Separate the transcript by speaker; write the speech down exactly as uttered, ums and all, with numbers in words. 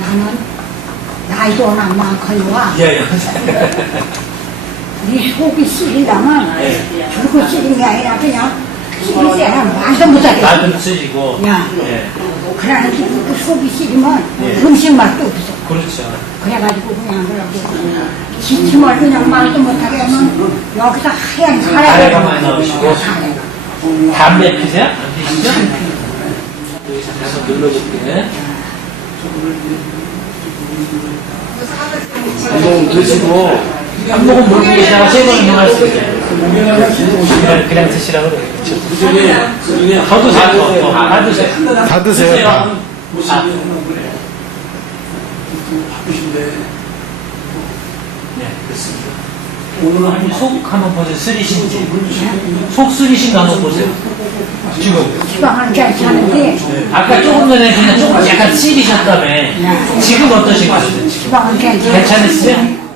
Speaker 1: 하면 나이도 워낙 많고요.
Speaker 2: 예, 예.
Speaker 1: 네 속이 쓰리려면
Speaker 2: 예.
Speaker 1: 줄고 쓰는 게 아니라 그냥 쓰리 때는 말도 못하겠어.
Speaker 2: 말도 쓰시고.
Speaker 1: 야,
Speaker 2: 예.
Speaker 1: 그러는 그 속이 쓰리면
Speaker 2: 예.
Speaker 1: 음식 맛도 없어.
Speaker 2: 그렇죠.
Speaker 1: 그래가지고 그냥 그러고 기침을 그냥 말도 못하게 하면 여기서 하얀
Speaker 2: 가래가
Speaker 1: 사례가
Speaker 2: 많이 나오시고. 담배 피세요? 안 피시죠? 여기 잠깐 한번 눌러볼게. 운동 드시고, 한 모금 물 드시다가 세 번 운동할 수 있어요. 그냥, 그냥 드시라고 그래요. 그렇죠. 더 드세요, 더, 더. 다 드세요.
Speaker 3: 다 드세요. 다.
Speaker 2: 아. 네, 그렇습니다. 오늘 한번 속 한번 보세요. 쓰리신지. 속 쓰리신 거 한번 보세요. 지금.
Speaker 1: 지방은 괜찮은데
Speaker 2: 아까 조금 전에 그냥 조금 약간 쓰리셨다며. 지금 어떠신 것 같아요?
Speaker 1: 지방은 괜찮은데
Speaker 2: 괜찮으세요?